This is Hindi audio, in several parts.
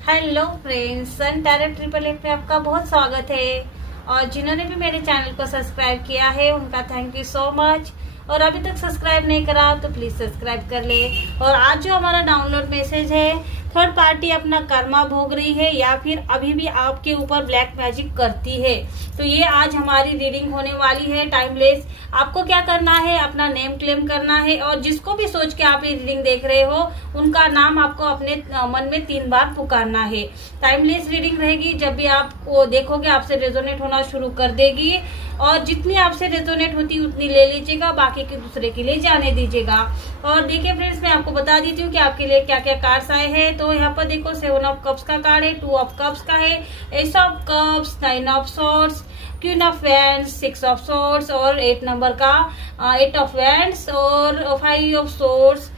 हेलो फ्रेंड्स, सन टैरट ट्रिपल एट पे आपका बहुत स्वागत है। और जिन्होंने भी मेरे चैनल को सब्सक्राइब किया है उनका थैंक यू सो मच। और अभी तक सब्सक्राइब नहीं करा तो प्लीज़ सब्सक्राइब कर ले। और आज जो हमारा डाउनलोड मैसेज है, थर्ड पार्टी अपना कर्मा भोग रही है या फिर अभी भी आपके ऊपर ब्लैक मैजिक करती है, तो ये आज हमारी रीडिंग होने वाली है। टाइमलेस आपको क्या करना है, अपना नेम क्लेम करना है और जिसको भी सोच के आप ये रीडिंग देख रहे हो उनका नाम आपको अपने मन में 3 बार पुकारना है। टाइमलेस रीडिंग रहेगी, जब भी आप वो देखोगे आपसे रेजोनेट होना शुरू कर देगी और जितनी आपसे रेजोनेट होती उतनी ले लीजिएगा, बाकी के दूसरे के लिए जाने दीजिएगा। और देखिए फ्रेंड्स, मैं आपको बता देती हूँ कि आपके लिए क्या क्या कार्ड्स आए हैं। तो यहाँ पर देखो 7 ऑफ कप्स का कार्ड है, 2 ऑफ कप्स का है, S of cups, 9 of swords, queen of wands, 6 of swords और 8 नंबर का 8 ऑफ वैंड्स और 5 of swords,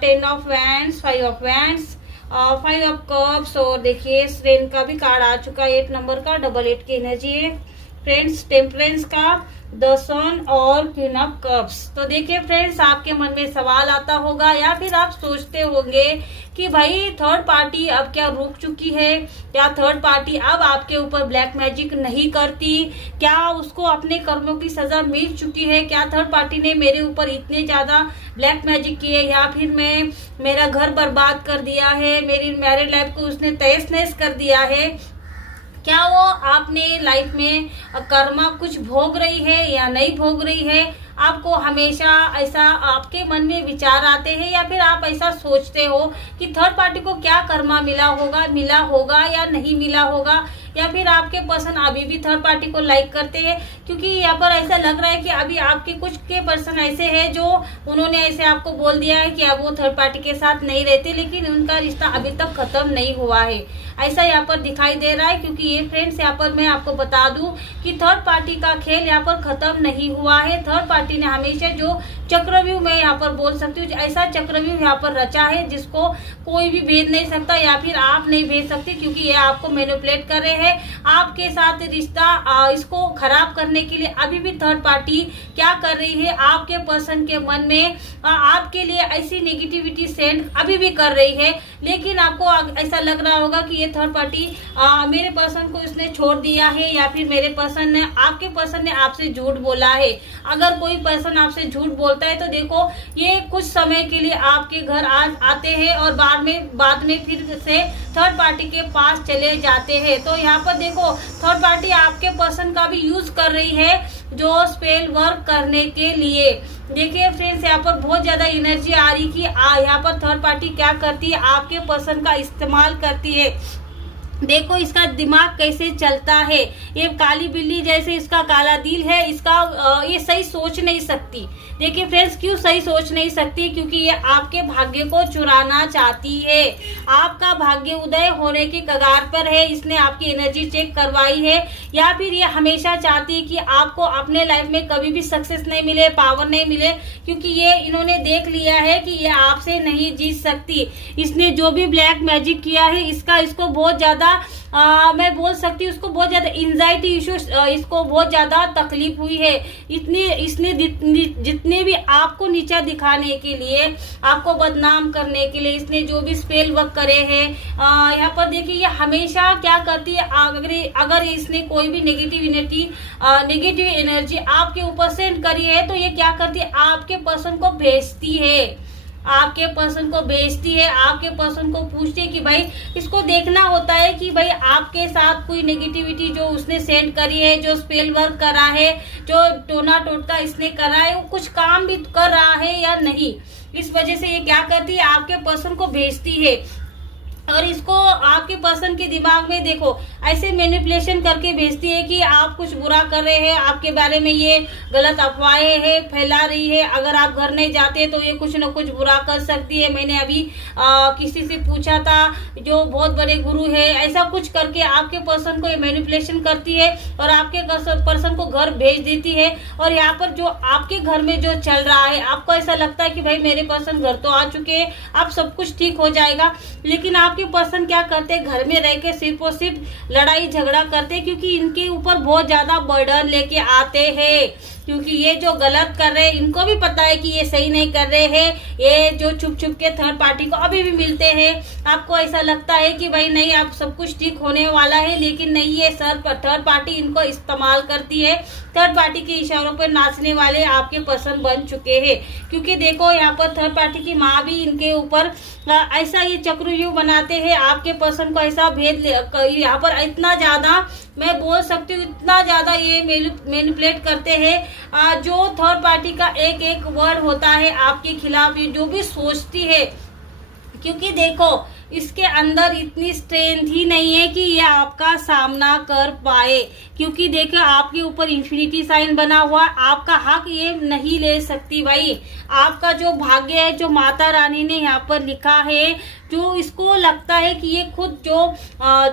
10 of wands, 5 of wands, 5 of cups. और देखिए स्ट्रेन का भी कार्ड आ चुका है, 8 नंबर का, डबल 8 की एनर्जी है फ्रेंड्स। टेम्परेंस का 10 सन और क्वीन ऑफ कप्स। तो देखिए फ्रेंड्स, आपके मन में सवाल आता होगा या फिर आप सोचते होंगे कि भाई थर्ड पार्टी अब क्या रुक चुकी है, क्या थर्ड पार्टी अब आपके ऊपर ब्लैक मैजिक नहीं करती, क्या उसको अपने कर्मों की सजा मिल चुकी है, क्या थर्ड पार्टी ने मेरे ऊपर इतने ज्यादा ब्लैक मैजिक किए या फिर मेरा घर बर्बाद कर दिया है, मेरी मैरिड लाइफ को उसने तहस नहस कर दिया है, क्या वो आपने लाइफ में कर्मा कुछ भोग रही है या नहीं भोग रही है। आपको हमेशा ऐसा आपके मन में विचार आते हैं या फिर आप ऐसा सोचते हो कि थर्ड पार्टी को क्या कर्मा मिला होगा या नहीं मिला होगा, या फिर आपके पर्सन अभी भी थर्ड पार्टी को लाइक करते हैं। क्योंकि यहाँ पर ऐसा लग रहा है कि अभी आपके कुछ के पर्सन ऐसे हैं जो उन्होंने ऐसे आपको बोल दिया है कि अब वो थर्ड पार्टी के साथ नहीं रहते, लेकिन उनका रिश्ता अभी तक खत्म नहीं हुआ है, ऐसा यहाँ पर दिखाई दे रहा है। क्योंकि ये फ्रेंड्स, यहाँ पर मैं आपको बता दूं कि थर्ड पार्टी का खेल यहाँ पर खत्म नहीं हुआ है। थर्ड पार्टी ने हमेशा जो चक्रव्यूह मैं यहाँ पर बोल सकती हूँ, ऐसा चक्रव्यूह यहाँ पर रचा है जिसको कोई भी भेद नहीं सकता या फिर आप नहीं भेज सकते, क्योंकि ये आपको मैनिपुलेट कर रहे हैं आपके साथ रिश्ता इसको खराब करने के लिए। अभी भी थर्ड पार्टी क्या कर रही है, आपके पर्सन के मन में आपके लिए ऐसी नेगेटिविटी सेंड अभी भी कर रही है। लेकिन आपको ऐसा लग रहा होगा कि ये थर्ड पार्टी मेरे पर्सन को इसने छोड़ दिया है या फिर मेरे पर्सन ने, आपके पर्सन ने आपसे झूठ बोला है। अगर कोई पर्सन आपसे झूठ बोलता है तो देखो ये कुछ समय के लिए आपके घर आते हैं और बाद में फिर से थर्ड पार्टी के पास चले जाते हैं। तो यहाँ पर देखो थर्ड पार्टी आपके पर्सन का भी यूज कर रही है जो स्पेल वर्क करने के लिए। देखिए फ्रेंड्स, यहाँ पर बहुत ज्यादा एनर्जी आ रही कि यहाँ पर थर्ड पार्टी क्या करती है, आपके पर्सन का इस्तेमाल करती है। देखो इसका दिमाग कैसे चलता है, ये काली बिल्ली जैसे इसका काला दिल है, इसका ये सही सोच नहीं सकती। देखिए फ्रेंड्स, क्यों सही सोच नहीं सकती, क्योंकि ये आपके भाग्य को चुराना चाहती है। आपका भाग्य उदय होने के कगार पर है, इसने आपकी एनर्जी चेक करवाई है, या फिर ये हमेशा चाहती है कि आपको अपने लाइफ में कभी भी सक्सेस नहीं मिले, पावर नहीं मिले, क्योंकि ये इन्होंने देख लिया है कि ये आपसे नहीं जीत सकती। इसने जो भी ब्लैक मैजिक किया है इसको बहुत ज्यादा मैं बोल सकती हूँ, उसको बहुत ज्यादा एंजाइटी इश्यू, इसको बहुत ज्यादा तकलीफ हुई है। इसने जितने भी आपको नीचा दिखाने के लिए, आपको बदनाम करने के लिए इसने जो भी स्पेल वर्क करे हैं, यहाँ पर देखिए ये हमेशा क्या करती है, अगर इसने कोई भी नेगेटिव एनर्जी आपके ऊपर सेंड करी है तो ये क्या करती है, आपके पर्सन को भेजती है, आपके पर्सन को भेजती है, आपके पर्सन को पूछती है कि भाई इसको देखना होता है कि भाई आपके साथ कोई नेगेटिविटी जो उसने सेंड करी है, जो स्पेल वर्क करा है, जो टोना टोटका इसने करा है, वो कुछ काम भी कर रहा है या नहीं। इस वजह से ये क्या करती है, आपके पर्सन को भेजती है और इसको आपके पर्सन के दिमाग में देखो ऐसे मैनिपुलेशन करके भेजती है कि आप कुछ बुरा कर रहे हैं, आपके बारे में ये गलत अफवाहें है फैला रही है, अगर आप घर नहीं जाते तो ये कुछ न कुछ बुरा कर सकती है। मैंने अभी किसी से पूछा था जो बहुत बड़े गुरु है, ऐसा कुछ करके आपके पर्सन को ये मैनिपुलेशन करती है और आपके पर्सन को घर भेज देती है। और यहाँ पर जो आपके घर में जो चल रहा है, आपको ऐसा लगता है कि भाई मेरे पर्सन घर तो आ चुके हैं, अब सब कुछ ठीक हो जाएगा, लेकिन आपके पर्सन क्या करते हैं, घर में रह के सिर्फ और सिर्फ लड़ाई झगड़ा करते हैं, क्योंकि इनके ऊपर बहुत ज्यादा बर्डन लेके आते हैं। क्योंकि ये जो गलत कर रहे हैं इनको भी पता है कि ये सही नहीं कर रहे हैं। ये जो छुप छुप के थर्ड पार्टी को अभी भी मिलते हैं, आपको ऐसा लगता है कि भाई नहीं अब सब कुछ ठीक होने वाला है, लेकिन नहीं, ये थर्ड पार्टी इनको इस्तेमाल करती है। थर्ड पार्टी के इशारों पर नाचने वाले आपके पर्सन बन चुके हैं। क्योंकि देखो यहाँ पर थर्ड पार्टी की माँ भी इनके ऊपर ऐसा ये चक्रव्यूह बनाते हैं, आपके पर्सन को ऐसा भेद यहाँ पर इतना ज्यादा मैं बोल सकती हूँ, इतना ज्यादा ये मैनिपुलेट करते हैं। जो थर्ड पार्टी का एक एक वर्ड होता है आपके खिलाफ, ये जो भी सोचती है, क्योंकि देखो इसके अंदर इतनी स्ट्रेंथ ही नहीं है कि ये आपका सामना कर पाए। क्योंकि देखो आपके ऊपर इंफिनिटी साइन बना हुआ, आपका हक ये नहीं ले सकती भाई। आपका जो भाग्य है, जो माता रानी ने यहाँ पर लिखा है, जो इसको लगता है कि ये खुद जो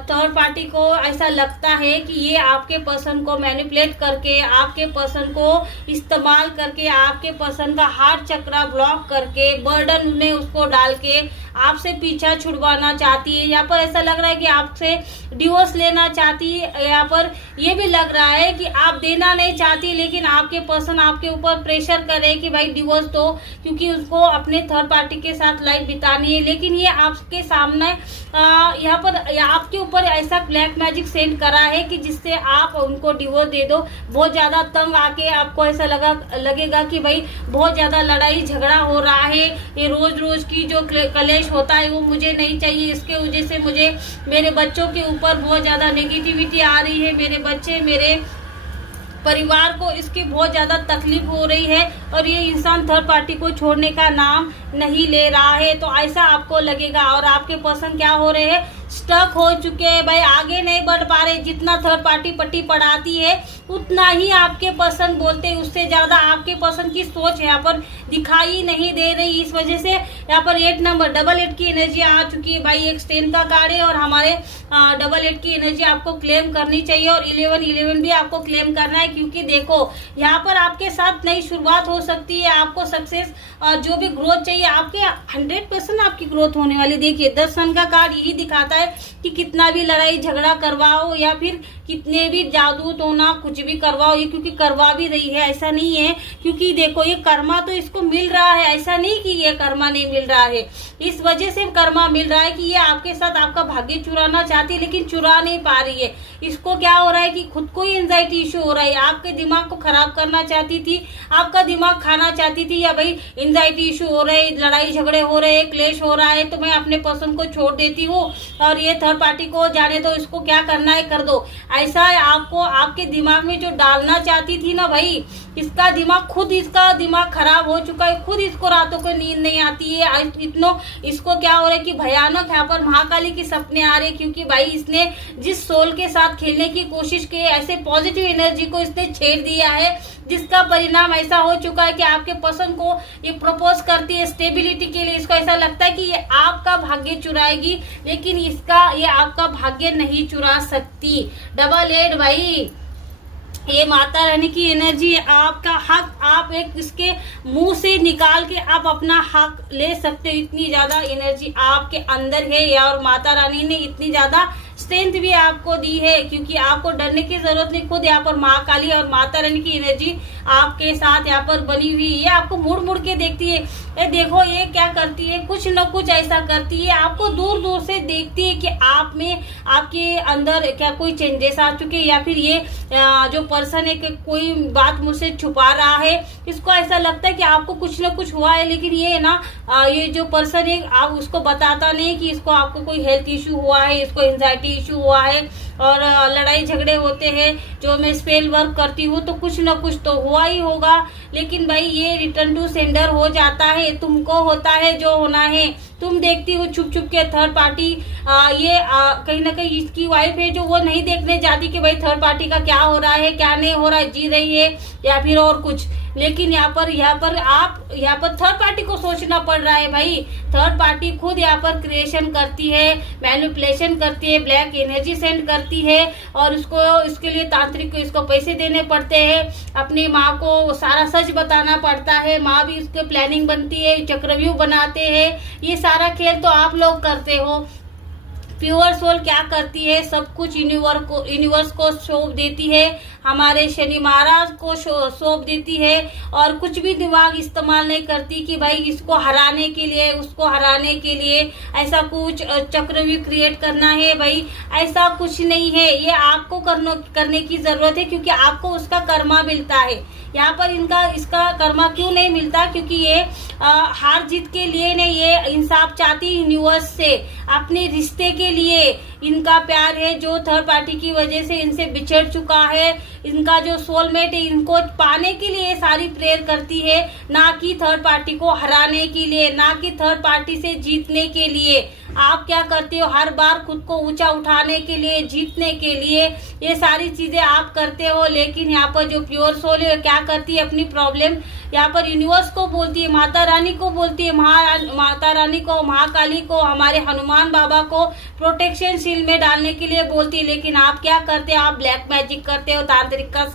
थर्ड पार्टी को ऐसा लगता है कि ये आपके पर्सन को मैनिपुलेट करके, आपके पर्सन को इस्तेमाल करके, आपके पर्सन का हार्ट चक्रा ब्लॉक करके, बर्डन में उसको डाल के आपसे पीछा छुड़वाना चाहती है। यहाँ पर ऐसा लग रहा है कि आपसे डिवोर्स लेना चाहती है। यहाँ पर ये भी लग रहा है कि आप देना नहीं चाहती, लेकिन आपके पर्सन आपके ऊपर प्रेशर करे कि भाई डिवोर्स दो, क्योंकि उसको अपने थर्ड पार्टी के साथ लाइफ बितानी है। लेकिन ये आपके सामने यहाँ पर आपके ऊपर ऐसा ब्लैक मैजिक सेंड करा है कि जिससे आप उनको डिवोर्स दे दो। बहुत ज्यादा तंग आके आपको ऐसा लगेगा कि भाई बहुत ज्यादा लड़ाई झगड़ा हो रहा है, ये रोज रोज की जो कलेश होता है वो मुझे नहीं चाहिए। इसके वजह से मुझे मेरे बच्चों के ऊपर बहुत ज्यादा नेगेटिविटी आ रही है, मेरे बच्चे, मेरे परिवार को इसकी बहुत ज्यादा तकलीफ हो रही है, और ये इंसान थर्ड पार्टी को छोड़ने का नाम नहीं ले रहा है। तो ऐसा आपको लगेगा। और आपके पर्सन क्या हो रहे हैं, स्टक हो चुके हैं भाई, आगे नहीं बढ़ पा रहे। जितना थर्ड पार्टी पट्टी पढ़ाती है उतना ही आपके पर्सन बोलते हैं, उससे ज्यादा आपके पर्सन की सोच यहाँ पर दिखाई नहीं दे रही। इस वजह से यहाँ पर 8 नंबर डबल 8 की एनर्जी आ चुकी है भाई। एक स्ट्रेन का कार्ड है और हमारे डबल 8 की एनर्जी आपको क्लेम करनी चाहिए, और 11 भी आपको क्लेम करना है। क्योंकि देखो यहाँ पर आपके साथ नई शुरुआत हो सकती है, आपको सक्सेस जो भी ग्रोथ चाहिए, आपके 100% आपकी ग्रोथ होने वाली। देखिए 10 सन का कार्ड यही दिखाता है कि कितना भी लड़ाई झगड़ा करवाओ या फिर कितने भी जादू टोना कुछ भी करवाओ, ये क्योंकि करवा भी रही है, ऐसा नहीं है। क्योंकि देखो ये कर्मा तो इसको मिल रहा है, ऐसा नहीं कि ये कर्मा नहीं मिल रहा है। इस वजह से कर्मा मिल रहा है कि ये आपके साथ आपका भाग्य चुराना चाहती है, लेकिन चुरा नहीं पा रही है। इसको क्या हो रहा है कि खुद को ही एंजाइटी इशू हो रहा है, आपके दिमाग को खराब करना चाहती थी, आपका दिमाग खाना चाहती थी, या भाई एंजाइटी इशू हो रहे, लड़ाई झगड़े हो रहे, क्लेश हो रहा है, तो मैं अपने पर्सन को छोड़ देती हूँ और ये थर्ड पार्टी को जाने दो, इसको क्या करना है कर दो। ऐसा आपको आपके दिमाग में जो डालना चाहती थी ना भाई, इसका दिमाग खराब हो चुका है, खुद इसको रातों को नींद नहीं आती है। इसको क्या हो रहा है कि भयानक यहाँ पर महाकाली की सपने आ रहे, क्योंकि भाई इसने जिस सोल के साथ खेलने की कोशिश की, ऐसे पॉजिटिव एनर्जी को इसने छेड़ दिया है, जिसका परिणाम ऐसा हो चुका है कि आपके पर्सन को ये प्रपोज करती है स्टेबिलिटी के लिए। इसको ऐसा लगता है कि ये आपका भाग्य चुराएगी, लेकिन ये आपका भाग्य नहीं चुरा सकती। डबल 8 भाई, ये माता रानी की एनर्जी, आपका हक आप एक इसके मुंह से निकाल के आप अपना हक ले सकते हो। इतनी ज्यादा एनर्जी आपके अंदर है, और माता रानी ने इतनी ज्यादा स्ट्रेंथ भी आपको दी है, क्योंकि आपको डरने की जरूरत नहीं। खुद यहाँ पर माँ काली और माता रानी की एनर्जी आपके साथ यहाँ पर बनी हुई है। आपको मुड़ मुड़ के देखती है, देखो ये क्या करती है, कुछ न कुछ ऐसा करती है, आपको दूर दूर से देखती है कि आप में, आपके अंदर क्या कोई चेंजेस आ चुके हैं, या फिर ये जो पर्सन है कि कोई बात मुझसे छुपा रहा है। इसको ऐसा लगता है कि आपको कुछ न कुछ हुआ है, लेकिन ये ना ये जो पर्सन है आप उसको बताता नहीं कि इसको आपको कोई हेल्थ इशू हुआ है, इसको एंजाइटी इशू हुआ है, और लड़ाई झगड़े होते हैं। जो मैं स्पेल वर्क करती हूँ तो कुछ न कुछ तो हुआ ही होगा, लेकिन भाई ये रिटर्न टू सेंडर हो जाता है। तुमको होता है जो होना है। तुम देखती हो छुप छुप के थर्ड पार्टी, कहीं ना कहीं इसकी वाइफ है जो वो नहीं देखने जाती कि भाई थर्ड पार्टी का क्या हो रहा है, क्या नहीं हो रहा है, जी रही है या फिर और कुछ। लेकिन यहाँ पर थर्ड पार्टी को सोचना पड़ रहा है भाई। थर्ड पार्टी खुद यहाँ पर क्रिएशन करती है, मैनिपुलेशन करती है, ब्लैक एनर्जी सेंड करती है, और इसके लिए तांत्रिक को इसको पैसे देने पड़ते हैं, अपनी माँ को सारा सच बताना पड़ता है, माँ भी इसके प्लानिंग बनती है, चक्रव्यूह बनाते हैं। ये सारा खेल तो आप लोग करते हो। प्योर सोल क्या करती है, सब कुछ यूनिवर्स को सौंप देती है, हमारे शनि महाराज को सौंप देती है, और कुछ भी दिमाग इस्तेमाल नहीं करती कि भाई इसको हराने के लिए, उसको हराने के लिए ऐसा कुछ चक्रव्यूह क्रिएट करना है। भाई ऐसा कुछ नहीं है, ये आपको करने की जरूरत है, क्योंकि आपको उसका कर्मा मिलता है। यहाँ पर इसका कर्मा क्यों नहीं मिलता, क्योंकि ये हार जीत के लिए नहीं, ये इंसाफ चाहती यूनिवर्स से, अपने रिश्ते के लिए इनका प्यार है जो थर्ड पार्टी की वजह से इनसे बिछड़ चुका है, इनका जो सोलमेट है इनको पाने के लिए सारी प्रेयर करती है, ना कि थर्ड पार्टी को हराने के लिए, ना कि थर्ड पार्टी से जीतने के लिए। आप क्या करते हो, हर बार खुद को ऊंचा उठाने के लिए, जीतने के लिए ये सारी चीजें आप करते हो, लेकिन यहाँ पर जो प्योर सोल है क्या करती है, अपनी प्रॉब्लम यहाँ पर यूनिवर्स को बोलती है, माता रानी को बोलती है, माता रानी को, महाकाली को, हमारे हनुमान बाबा को प्रोटेक्शन शील्ड में डालने के लिए बोलती है। लेकिन आप क्या करते हो, आप ब्लैक मैजिक करते हो, तांत्रिक का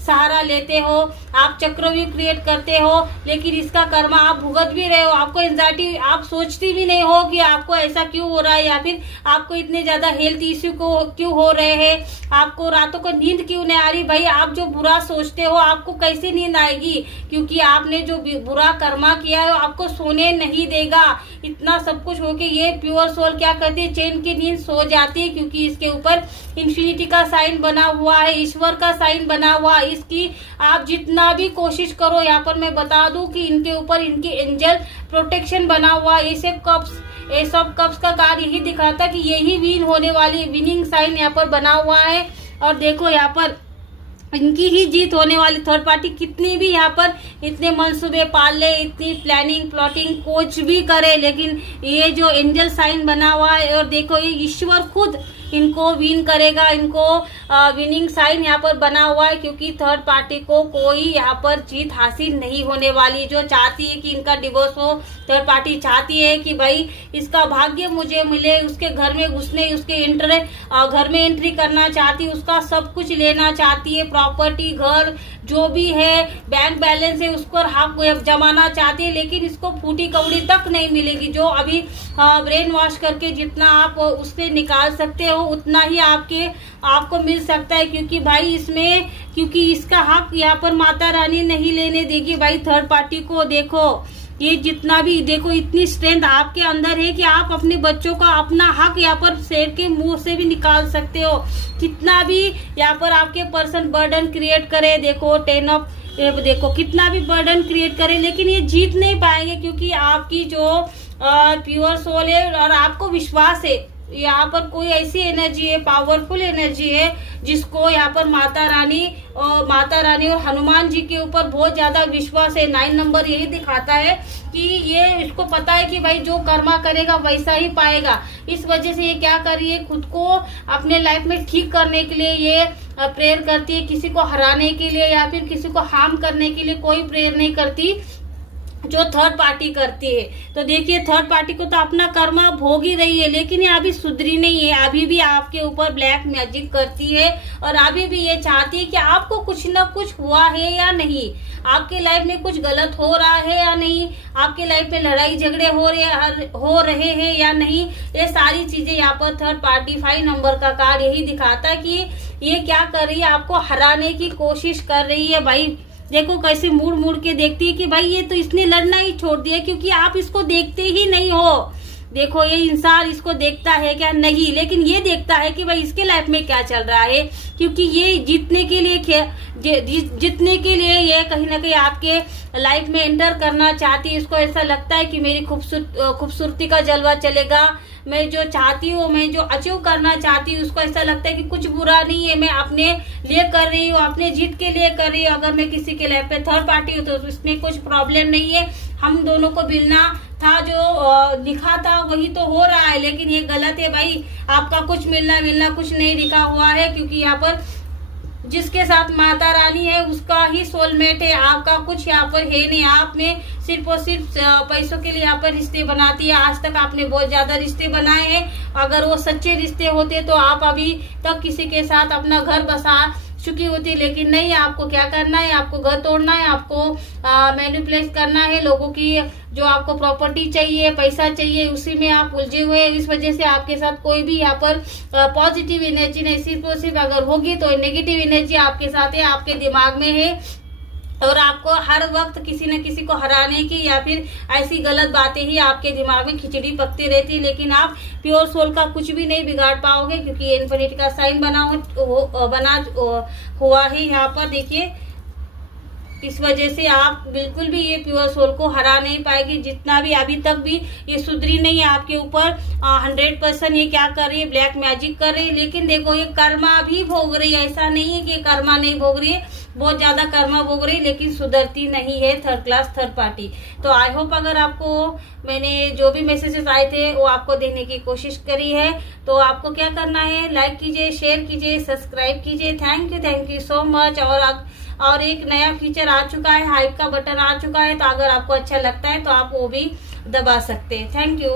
सहारा लेते हो, आप चक्रव्यूह क्रिएट करते हो, लेकिन इसका कर्मा आप भुगत भी रहे हो। आपको एंजाइटी, आप सोचती भी नहीं हो कि आपको ऐसा क्यों हो रहा है, या फिर आपको इतने ज्यादा हेल्थ इश्यू क्यों हो रहे हैं, आपको रातों को नींद क्यों नहीं आ रही। भाई आप जो बुरा सोचते हो आपको कैसे नींद आएगी, क्योंकि आपने जो बुरा कर्मा किया है आपको सोने नहीं देगा। इतना सब कुछ होके ये प्योर सोल क्या करती है, चैन की नींद सो जाती है, क्योंकि इसके ऊपर इन्फिनिटी का साइन बना हुआ है, ईश्वर का साइन बना हुआ है। इसकी आप जितना भी कोशिश करो, यहाँ पर मैं बता दूं कि इनके ऊपर इनके एंजल प्रोटेक्शन बना हुआ है। ये सब कप्स का कार्य यही दिखाता कि यही विन होने वाली विनिंग साइन यहाँ पर बना हुआ है। और देखो यहाँ पर इनकी ही जीत होने वाली, थर्ड पार्टी कितनी भी यहाँ पर इतने मंसूबे पाल ले, इतनी प्लानिंग प्लॉटिंग कुछ भी करे, लेकिन ये जो एंजल साइन बना हुआ है, और देखो ये ईश्वर खुद इनको विन करेगा, इनको विनिंग साइन यहाँ पर बना हुआ है, क्योंकि थर्ड पार्टी को कोई यहाँ पर जीत हासिल नहीं होने वाली। जो चाहती है कि इनका डिवोर्स हो, थर्ड पार्टी चाहती है कि भाई इसका भाग्य मुझे मिले, उसके घर में घुसने, उसके घर में एंट्री करना चाहती है, उसका सब कुछ लेना चाहती है, प्रॉपर्टी, घर जो भी है, बैंक बैलेंस है, उसको हक जमाना चाहती है, लेकिन इसको फूटी कौड़ी तक नहीं मिलेगी। जो अभी ब्रेन वॉश करके जितना आप उससे निकाल सकते हो उतना ही आपको मिल सकता है, क्योंकि भाई इसमें, क्योंकि इसका हक यहाँ पर माता रानी नहीं लेने देगी भाई थर्ड पार्टी को। देखो ये जितना भी, देखो इतनी स्ट्रेंथ आपके अंदर है कि आप अपने बच्चों का अपना हक यहाँ पर शेर के मुंह से भी निकाल सकते हो। कितना भी यहाँ पर आपके पर्सन बर्डन क्रिएट करे, देखो 10 ऑफ, देखो कितना भी बर्डन क्रिएट करे, लेकिन ये जीत नहीं पाएंगे, क्योंकि आपकी जो प्योर सोल है और आपको विश्वास है, यहाँ पर कोई ऐसी एनर्जी है, पावरफुल एनर्जी है, जिसको यहाँ पर माता रानी और हनुमान जी के ऊपर बहुत ज्यादा विश्वास है। 9 नंबर यही दिखाता है कि ये इसको पता है कि भाई जो कर्मा करेगा वैसा ही पाएगा। इस वजह से ये क्या कर रही है, खुद को अपने लाइफ में ठीक करने के लिए ये प्रेयर करती है, किसी को हराने के लिए या फिर किसी को हार्म करने के लिए कोई प्रेयर नहीं करती जो थर्ड पार्टी करती है। तो देखिए थर्ड पार्टी को तो अपना कर्मा भोग ही रही है, लेकिन ये अभी सुधरी नहीं है, अभी भी आपके ऊपर ब्लैक मैजिक करती है, और अभी भी ये चाहती है कि आपको कुछ ना कुछ हुआ है या नहीं, आपके लाइफ में कुछ गलत हो रहा है या नहीं, आपके लाइफ में लड़ाई झगड़े हो रहे हैं या नहीं। ये सारी चीजें यहाँ पर थर्ड पार्टी 5 नंबर का कार्ड यही दिखाता है कि ये क्या कर रही है, आपको हराने की कोशिश कर रही है। भाई देखो कैसे मुड़ के देखती है कि भाई ये तो इसने लड़ना ही छोड़ दिया, क्योंकि आप इसको देखते ही नहीं हो। देखो ये इंसान इसको देखता है क्या, नहीं, लेकिन ये देखता है कि भाई इसके लाइफ में क्या चल रहा है, क्योंकि ये जीतने के लिए ये कहीं ना कहीं आपके लाइफ में एंटर करना चाहती है। इसको ऐसा लगता है कि मेरी खूबसूरती का जलवा चलेगा, मैं जो चाहती हूँ, मैं जो अचीव करना चाहती हूँ, उसको ऐसा लगता है कि कुछ बुरा नहीं है, मैं अपने लिए कर रही हूँ, अपने जीत के लिए कर रही हूँ। अगर मैं किसी के लाइफ में थर्ड पार्टी हूँ तो इसमें कुछ प्रॉब्लम नहीं है, हम दोनों को मिलना था, जो लिखा था वही तो हो रहा है, लेकिन ये गलत है भाई। आपका कुछ मिलना कुछ नहीं लिखा हुआ है, क्योंकि यहाँ पर जिसके साथ माता रानी है उसका ही सोलमेट है, आपका कुछ यहाँ पर है नहीं। आप में सिर्फ और सिर्फ पैसों के लिए यहाँ पर रिश्ते बनाती है। आज तक आपने बहुत ज्यादा रिश्ते बनाए हैं, अगर वो सच्चे रिश्ते होते तो आप अभी तक किसी के साथ अपना घर बसा चुकी होती, लेकिन नहीं, आपको क्या करना है, आपको घर तोड़ना है, आपको मैनिपुलेट करना है लोगों की, जो आपको प्रॉपर्टी चाहिए, पैसा चाहिए, उसी में आप उलझे हुए हैं। इस वजह से आपके साथ कोई भी यहाँ पर पॉजिटिव एनर्जी नहीं, सिर्फ और सिर्फ अगर होगी तो नेगेटिव एनर्जी आपके साथ है, आपके दिमाग में है, और आपको हर वक्त किसी न किसी को हराने की या फिर ऐसी गलत बातें ही आपके दिमाग में खिचड़ी पकती रहती, लेकिन आप प्योर सोल का कुछ भी नहीं बिगाड़ पाओगे, क्योंकि ये इन्फिनिटी का साइन बना हुआ है यहाँ पर, देखिए। इस वजह से आप बिल्कुल भी ये प्योर सोल को हरा नहीं पाएगी। जितना भी अभी तक भी ये सुधरी नहीं है आपके ऊपर, 100% ये क्या कर रही है, ब्लैक मैजिक कर रही है। लेकिन देखो, ये कर्मा भी भोग रही है, ऐसा नहीं है कि ये कर्मा नहीं भोग रही है, बहुत ज्यादा कर्मा भोग रही है, लेकिन सुधरती नहीं है, थर्ड क्लास थर्ड पार्टी। तो आई होप अगर आपको मैंने जो भी मैसेजेस आए थे वो आपको देने की कोशिश करी है, तो आपको क्या करना है, लाइक कीजिए, शेयर कीजिए, सब्सक्राइब कीजिए। Thank you so much. और एक नया फीचर आ चुका है, हाइप का बटन आ चुका है, तो अगर आपको अच्छा लगता है तो आप वो भी दबा सकते हैं। Thank you.